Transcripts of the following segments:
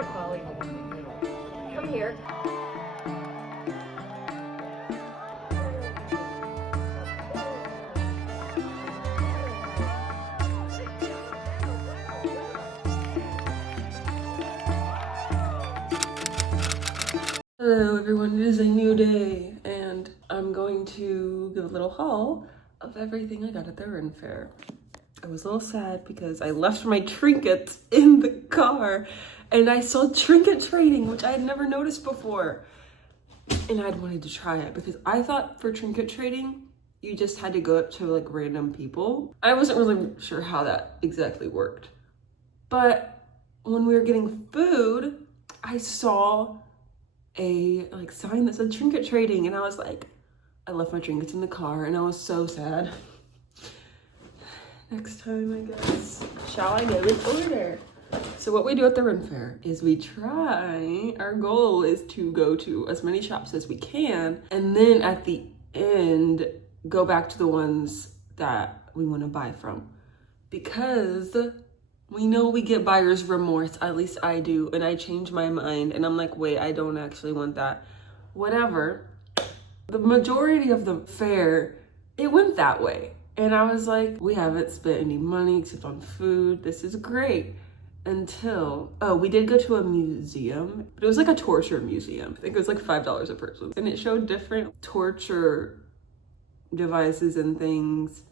here, Polly. Come here. Hello everyone, it is a new day and I'm going to give a little haul of everything I got at the Ren Fair. I was a little sad because I left my trinkets in the car and I saw trinket trading, which I had never noticed before. And I'd wanted to try it because I thought for trinket trading, you just had to go up to like random people. I wasn't really sure how that exactly worked. But when we were getting food, I saw a sign that said trinket trading and I was like, I left my trinkets in the car and I was so sad. Next time, I guess, shall I go in order? So what we do at the Ren Fair is we try, our goal is to go to as many shops as we can and then at the end go back to the ones that we want to buy from, because we know we get buyer's remorse, at least I do, and I change my mind and I'm like, wait, I don't actually want that. Whatever. The majority of the fair, it went that way. And I was like, we haven't spent any money except on food. This is great. Until, oh, we did go to a museum, but it was like a torture museum. I think it was like $5 a person. And it showed different torture devices and things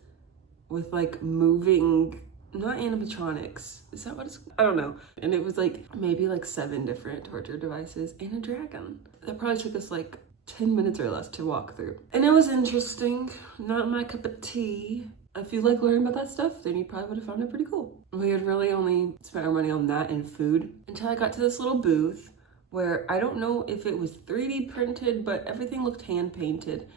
with like moving, not animatronics, is that what it's, I don't know. And it was like maybe like 7 different torture devices and a dragon. That probably took us like 10 minutes or less to walk through. And it was interesting, not my cup of tea. If you like learning about that stuff, then you probably would have found it pretty cool. We had really only spent our money on that and food until I got to this little booth where I don't know if it was 3D printed, but everything looked hand painted.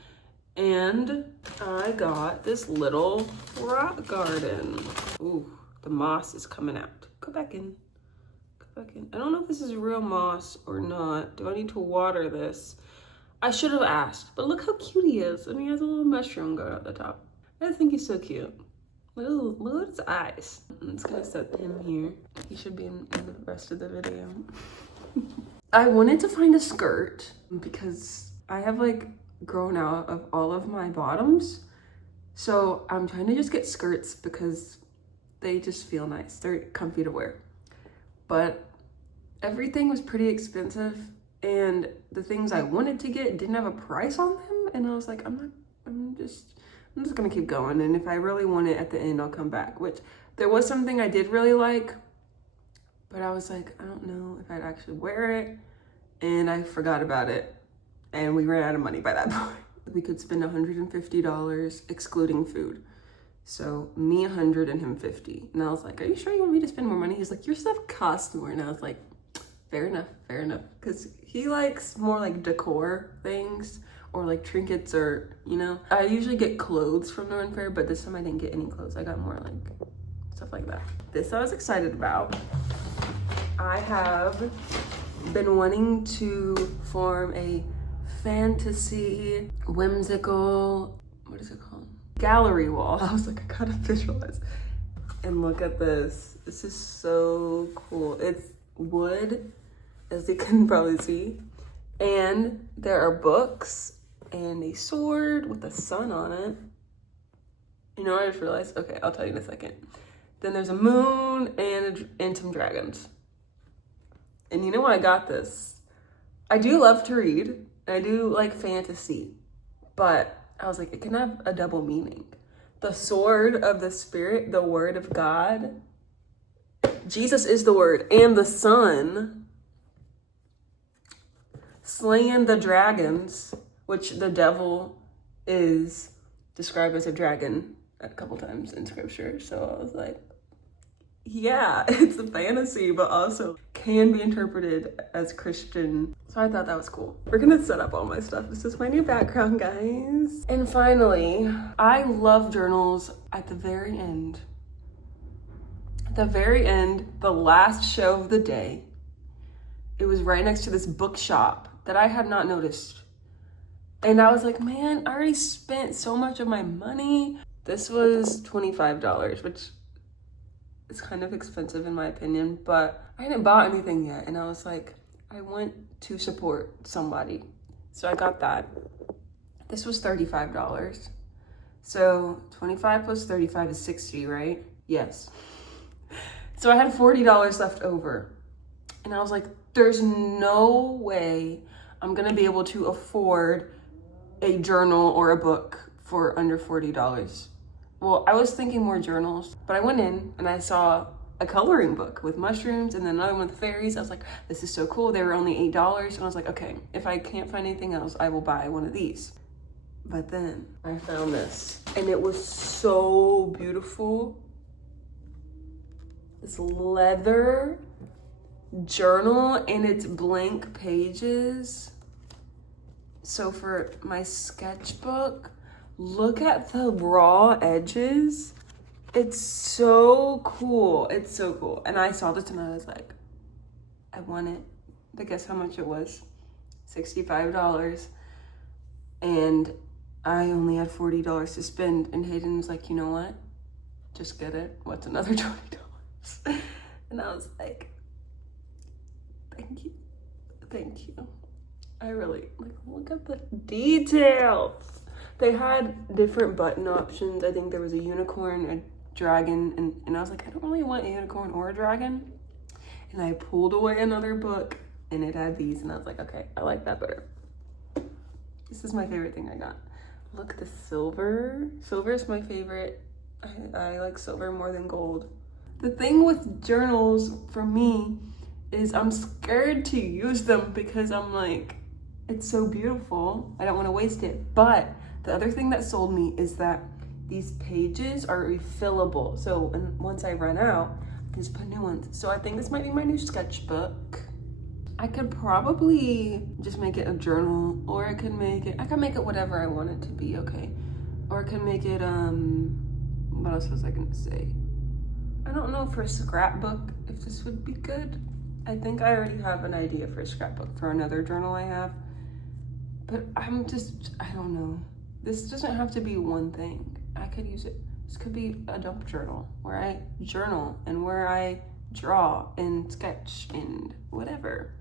And I got this little rock garden. Ooh, the moss is coming out. Go back in. Go back in. I don't know if this is real moss or not. Do I need to water this? I should have asked, but look how cute he is. And he has a little mushroom going out the top. I think he's so cute. Look at his eyes. I'm just gonna set him here. He should be in the rest of the video. I wanted to find a skirt because I have like grown out of all of my bottoms. So I'm trying to just get skirts because they just feel nice. They're comfy to wear. But everything was pretty expensive and the things I wanted to get didn't have a price on them. And I was like, I'm just gonna keep going. And if I really want it at the end, I'll come back, which there was something I did really like, but I was like, I don't know if I'd actually wear it. And I forgot about it. And we ran out of money by that point. We could spend $150 excluding food. So me 100 and him 50. And I was like, are you sure you want me to spend more money? He's like, your stuff costs more. And I was like, fair enough, fair enough. Because he likes more like decor things or like trinkets or, you know. I usually get clothes from the Ren Fair, but this time I didn't get any clothes. I got more like stuff like that. This I was excited about. I have been wanting to form a fantasy, whimsical, what is it called? Gallery wall. I was like, I gotta visualize. And look at this. This is so cool. It's wood, as you can probably see. And there are books and a sword with a sun on it. You know, I just realized, okay, I'll tell you in a second. Then there's a moon and some dragons. And you know why I got this? I do love to read. I do like fantasy, but I was like, it can have a double meaning. The sword of the spirit, the word of God. Jesus is the word, and the sun slaying the dragons, which the devil is described as a dragon a couple times in scripture. So I was like, yeah, it's a fantasy, but also can be interpreted as Christian. So I thought that was cool. We're gonna set up all my stuff. This is my new background, guys. And finally, I love journals. At the very end, the last show of the day, it was right next to this bookshop that I had not noticed. And I was like, man, I already spent so much of my money. This was $25, which It's kind of expensive in my opinion, but I hadn't bought anything yet. And I was like, I want to support somebody. So I got that. This was $35. So 25 plus 35 is 60, right? Yes. So I had $40 left over. And I was like, there's no way I'm gonna be able to afford a journal or a book for under $40. Well, I was thinking more journals, but I went in and I saw a coloring book with mushrooms and then another one with fairies. I was like, this is so cool. They were only $8. And I was like, okay, if I can't find anything else, I will buy one of these. But then I found this and it was so beautiful. This leather journal and it's blank pages. So for my sketchbook, look at the raw edges. It's so cool. It's so cool. And I saw this and I was like, I want it. But guess how much it was? $65. And I only had $40 to spend. And Hayden was like, you know what? Just get it. What's another $20? And I was like, thank you. Thank you. I really, like, look at the details. They had different button options. I think there was a unicorn, a dragon, and I was like, I don't really want a unicorn or a dragon. And I pulled away another book and it had these and I was like, okay, I like that better. This is my favorite thing I got. Look, the silver. Silver is my favorite. I like silver more than gold. The thing with journals for me is I'm scared to use them because I'm like, it's so beautiful. I don't want to waste it. But the other thing that sold me is that these pages are refillable. So once I run out, I can just put new ones. So I think this might be my new sketchbook. I could probably just make it a journal, or I could make it whatever I want it to be, okay? Or I could make it, what else was I gonna say? I don't know for a scrapbook if this would be good. I think I already have an idea for a scrapbook for another journal I have. But I don't know. This doesn't have to be one thing. I could use it. This could be a dump journal where I journal and where I draw and sketch and whatever.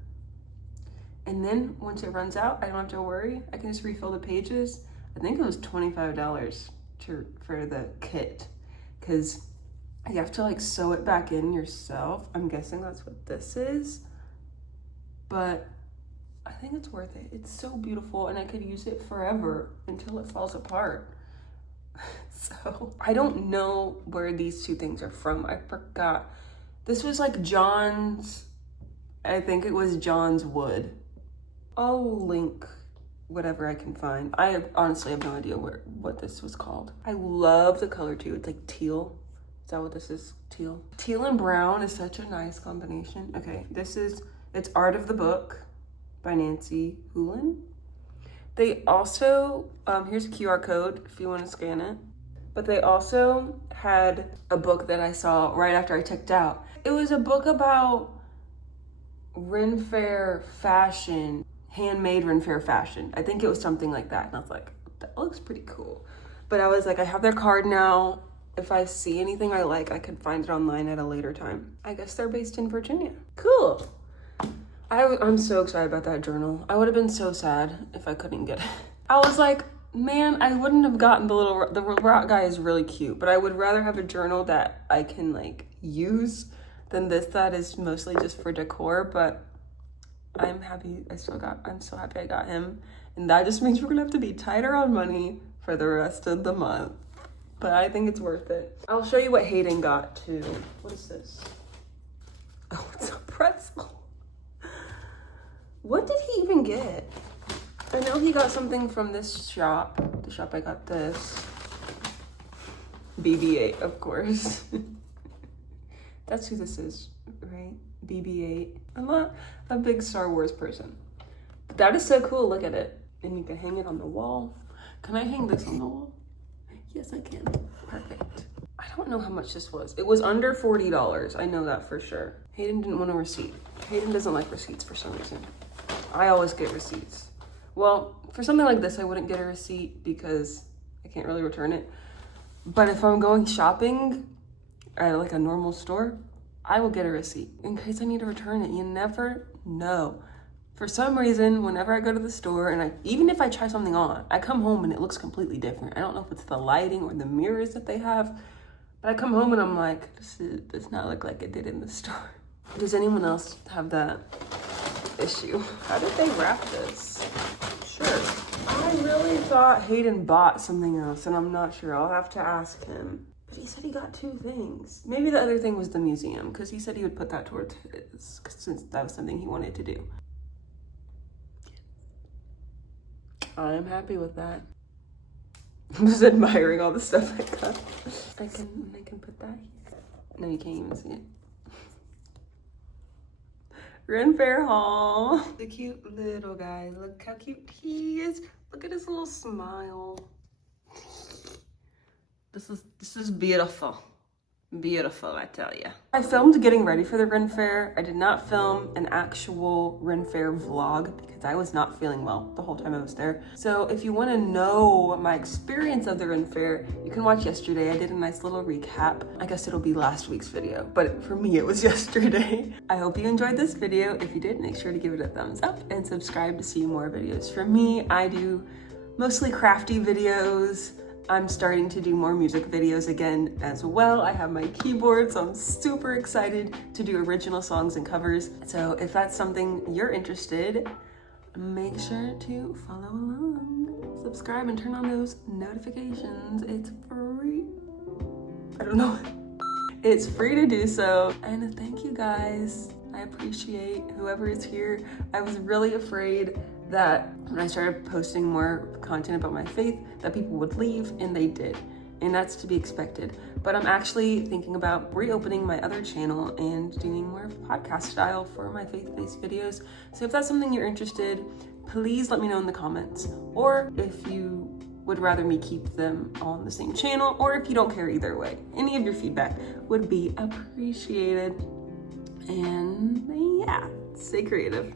And then once it runs out, I don't have to worry. I can just refill the pages. I think it was $25 for the kit because you have to like sew it back in yourself. I'm guessing that's what this is. But I think it's worth it. It's so beautiful and I could use it forever until it falls apart. So I don't know where these two things are from. I forgot. This was like John's, I think it was John's wood. I'll link whatever I can find. I honestly have no idea what this was called. I love the color too. It's like teal. Is that what this is? Teal. Teal and brown is such a nice combination. Okay, it's Art of the Book by Nancy Hulin. They also, here's a QR code if you want to scan it. But they also had a book that I saw right after I checked out. It was a book about Ren Fair fashion, handmade Ren Fair fashion. I think it was something like that. And I was like, that looks pretty cool. But I was like, I have their card now. If I see anything I like, I could find it online at a later time. I guess they're based in Virginia. Cool. I'm so excited about that journal. I would have been so sad if I couldn't get it. I was like, man, I wouldn't have gotten the rock guy is really cute, but I would rather have a journal that I can like use than this that is mostly just for decor. But I'm happy I'm so happy I got him. And that just means we're gonna have to be tighter on money for the rest of the month. But I think it's worth it. I'll show you what Hayden got too. What is this? Oh, it's a pretzel. What did he even get? I know he got something from this shop. The shop I got this. BB-8, of course. That's who this is, right? BB-8. I'm not a big Star Wars person. But that is so cool, look at it. And you can hang it on the wall. Can I hang this on the wall? Yes, I can. Perfect. I don't know how much this was. It was under $40. I know that for sure. Hayden didn't want a receipt. Hayden doesn't like receipts for some reason. I always get receipts. Well, for something like this, I wouldn't get a receipt because I can't really return it. But if I'm going shopping, at like a normal store, I will get a receipt in case I need to return it. You never know. For some reason, whenever I go to the store and even if I try something on, I come home and it looks completely different. I don't know if it's the lighting or the mirrors that they have, but I come home and I'm like, this does not look like it did in the store. Does anyone else have that issue? How did they wrap this? Sure. I really thought Hayden bought something else and I'm not sure. I'll have to ask him. But he said he got 2 things. Maybe the other thing was the museum because he said he would put that towards his, since that was something he wanted to do. I'm happy with that. I'm just admiring all the stuff I got. I can put that here. No, you can't even see it. Ren Fest Haul. The cute little guy. Look how cute he is. Look at his little smile. This is beautiful. Beautiful, I tell ya. I filmed getting ready for the Ren Fair. I did not film an actual Ren Fair vlog because I was not feeling well the whole time I was there. So if you want to know my experience of the Ren Fair, you can watch yesterday. I did a nice little recap. I guess it'll be last week's video, but for me it was yesterday. I hope you enjoyed this video. If you did, make sure to give it a thumbs up and subscribe to see more videos from me. I do mostly crafty videos. I'm starting to do more music videos again as well. I have my keyboard, so I'm super excited to do original songs and covers. So if that's something you're interested, make sure to follow along, subscribe, and turn on those notifications. It's free. I don't know. It's free to do so. And thank you guys. I appreciate whoever is here. I was really afraid that when I started posting more content about my faith, that people would leave, and they did. And that's to be expected. But I'm actually thinking about reopening my other channel and doing more podcast style for my faith-based videos. So if that's something you're interested, please let me know in the comments. Or if you would rather me keep them on the same channel, or if you don't care either way. Any of your feedback would be appreciated. And yeah, stay creative.